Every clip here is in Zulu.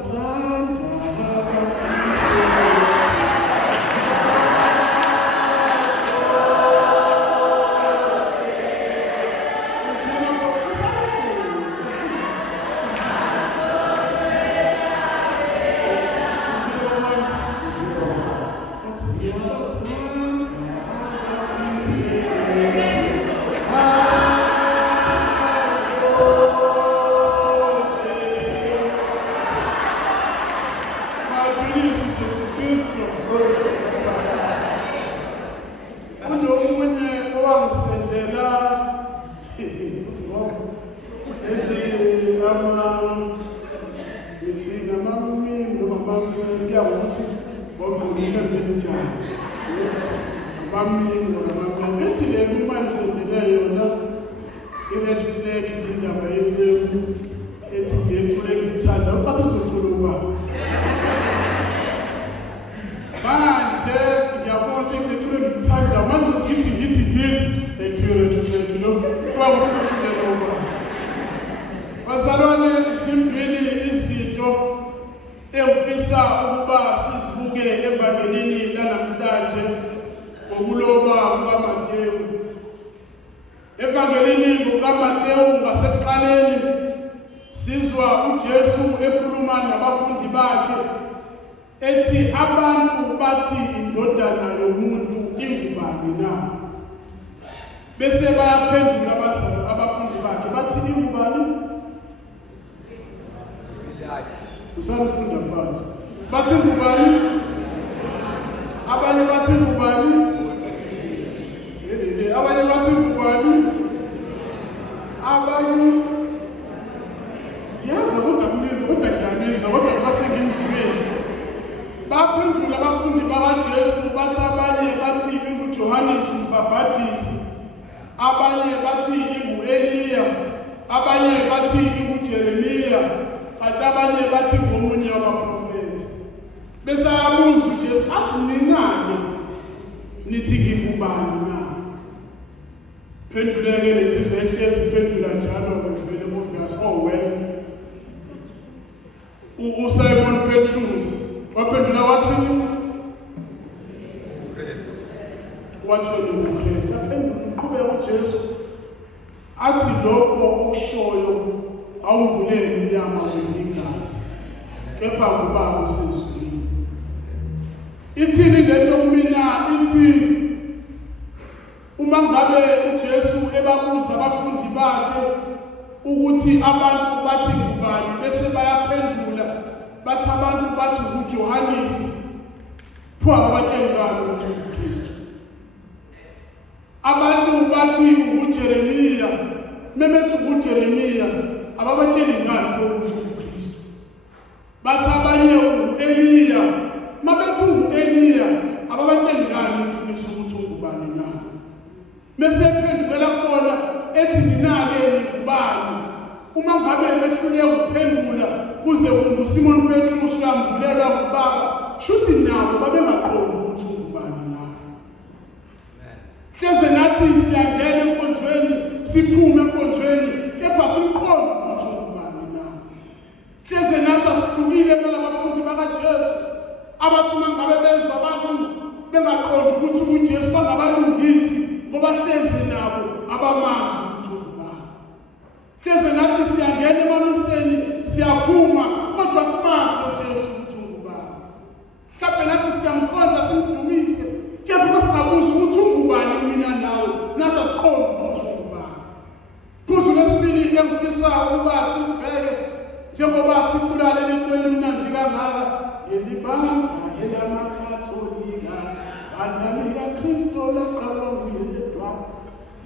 siyabathanda abaKristu bethu. Bese bayaphendula abafundi bakhe bathi ingubani? Usanifunda phansi. Bathi ingubani? Abanye bathi ingubani? Abanye bathi ingubani? Abanye yaza kodwa mnizo kodwa ngiyabiza kodwa basengimzweni. Baphendula abafundi bakaJesu bathi abanye bathi inguJohannes umbhaphatisi, abanye bathi ingu-Eliya, abanye bathi inguJeremiya, kanti abanye bathi ngomunye wabaprofethi. Bese ayabuza uJesu athi nina-ke nithi ngingubani na? Phenduleke nithi sehlezi phendula njalo vele obvious uSimon Petrus waphendula wathini? Wathi wena uKristu. Aphendula uqhubeka uJesu athi lokho okushoyo awunguleli inyama negazi kepha ngubaba usezulwini. Ithini lento kumina? Ithi uma ngabe uJesu ebabuza abafundi bakhe ukuthi abantu bathi ngubani, bese bayaphendula bathi abantu bathi uJohannes, pho ababatshela ngalo ukuthi uKristu. Abantu bathi uJeremiya, mebethi uJeremiya ababatsheli ngalo ukuthi uKristu. Bathi abanye uEliya, mabethi uEliya ababatsheli ngalo iqiniso ukuthi ungubani na. Mase phendukela kubona ethi ninake ngubani. Uma ngabe behluleka ukuphendula kuze uSimon Petrus uyamvulela ngubaba, shuthi nabo babengaqondi ukuthi ungubani na. Hleze nathi siyangena enkonzweni, siphume enkonzweni, kepha simqondi ukuthi ungubani na. Hleze nathi asihlukile kwalabafundi bakaJesu abathi uma ngabe benza abantu bengaqondi ukuthi uJesu bangabalungisi ngoba hleze nabo abamazi ukuthi ungubani. Hleze nathi siyangena emamiseni, siyaphuma kodwa simazi uJesu ukuthi ungubani. Mhlawumbe nathi siyamkhonza simdumise, kepha masingabuzi ukuthi ungubani mina nawe, nasa siqonde ukuthi ungubani. Phuzu lesibili engifisa ukuba sibheke njengoba sikhulale lento elimnandi kangaka, elibandla elamakatholika, bandla likaKristu laqalwa nguyedwa.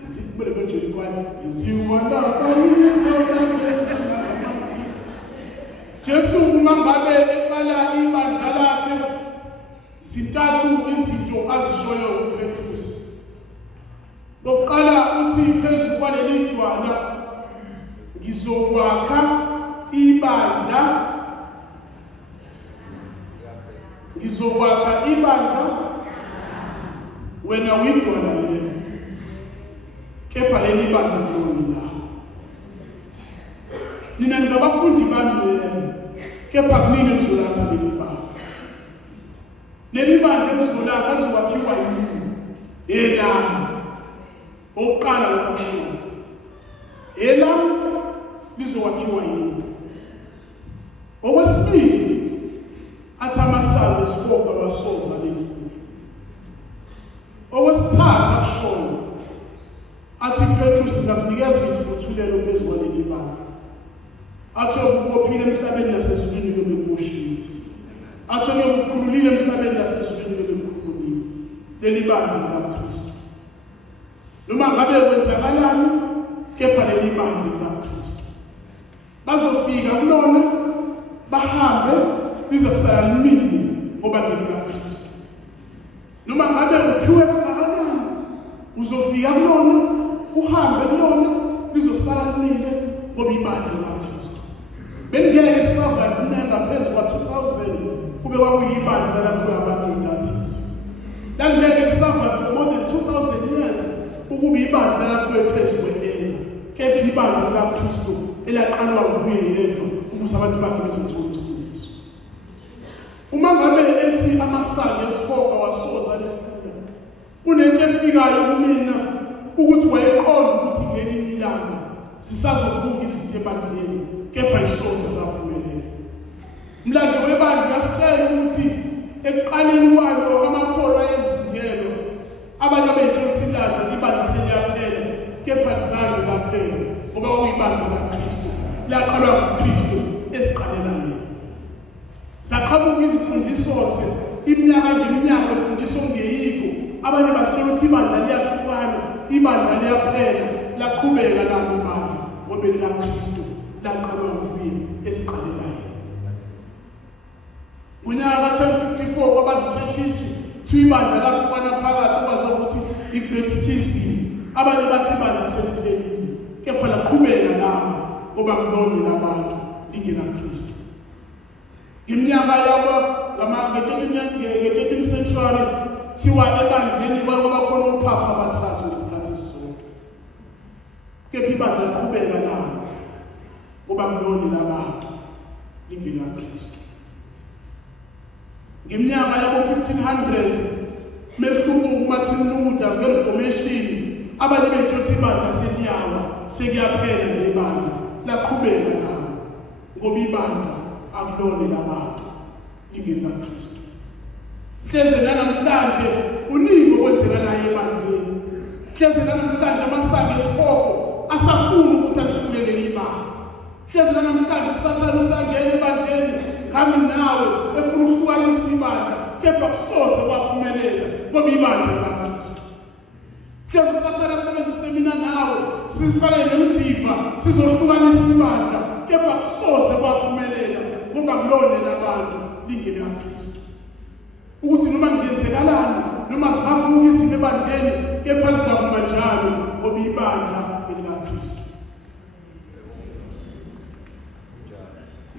Lithi kubele kwenjeni kwayo, lithi walapha yindoda ngesingamanzi. Jesu uma ngabe eqala ibandla lakhe, zintathu izinto azishoyo uPetrus. Bokuqala uthi phezu kwalelidwala ngizokwakha ibandla, ngizokwakha ibandla, wena uyidwala yena, kepha leli bandla lona lakho. Nina ningabafundi bami yena, kepha kunini ngizolakha leli bandla. Leli bandla engizolakha lizokwakhiwa yini? Elami. Oqala lokusho. Elami lizokwakhiwa yini? Okwesibili, athi amasango esihoga wasoza lefula. Okwesithathu akushoyo, athi Phezu sizakunikeza ifuthulelo phezu kwaleli bandla. Athi ukubophile emhlabeni nasezulwini kube kuboshiwe. Athi ukukhululile emhlabeni nasezulwini kube kukhululiwe. Leli bandla likaKristu. Noma ngabe kwenzakalani, kepha leli bandla likaKristu. Bazofika kulona, bahambe, lize kusala limini ngoba likaKristu. Noma ngabe uphiwe kangakanani, uzofika kulona, uhambe kulona, lizosala limile ngoba ibandla likaKristu. Bengeke lisurvive ngaphezu kwa 2000 kube kwakuyibandla lapho amadoda athisi. Langeke lisurvive for more than 2000 years ukuba ibandla lapho phezu kweyedwa. Kepha ibandla likaKristu elaqalwa nguye yedwa ukuze abantu bakhe bezothola umsindo. Uma ngabe ethi amasango esihoga wasoza lefula, kunento efikayo kumina ukuthi wayeqonda ukuthi ngelinye ilanga sisazovuka izinto ebandleni, kepha isozi zaphumelela. Umlando webandla uyasitshela ukuthi ekuqaleni kwalo amakholwa ayezingelo, abantu abeyitholisindlela ibandla seliyaphela, kepha lizange laphela ngoba kwakuyibandla likaKristu, laqalwa nguKristu esiqalela yena. Zaqhamuka izifundiso iminyaka ngeminyaka befundiswa ngeyiko, abanye basitshela ukuthi ibandla liyahlukana, ibandla liyaphela, laqhubeka labo ibandla ngoba likaKristu laqalwa nguye esiqalela yena. Ngonyaka ka-1054 kwabazi church history, kuthiwa ibandla lahlukana phakathi kwaziwa ukuthi i-Great Schism. Abanye bathi ibandla seliphelile, kepha laqhubeka labo ngoba kulona labantu lingenaKristu. Iminyaka yabo nge-13th century thiwa ebandleni kwaba khona uPhapha abathathu ngesikhathi esisodwa. Kepha ibandla liqhubeka nabo ngoba kulona labantu lingenaKristu. Ngeminyaka yabo 1500 mehlubuka uMartin Luther ngeReformation, abanye bethothi ibandla seliyawa sekuyaphela nebandla laqhubeka nabo ngoba ibandla akulona labantu lingenaKristu. Hleze namhlanje kuningi okwenzekalayo ebandleni. Hleze namhlanje amasango esihogo asafuna ukuthi ahlulele ibandla. Hleze namhlanje uSathane usangena ebandleni ngami nawe efuna ukuhlukanisa ibandla, kepha kusoze kwaphumelela ngoba ibandla likaKristu. Hleze uSathane asebenzise mina nawe sizifake nemthiva sizohlukanisa ibandla, kepha kusoze kwaphumelela ngoba kulona labantu lingenaKristu. Ukuthi noma ngenzekalani, noma singavuka isimo ebandleni, kepha lizakuba njalo ngoba ibandla likaKristu.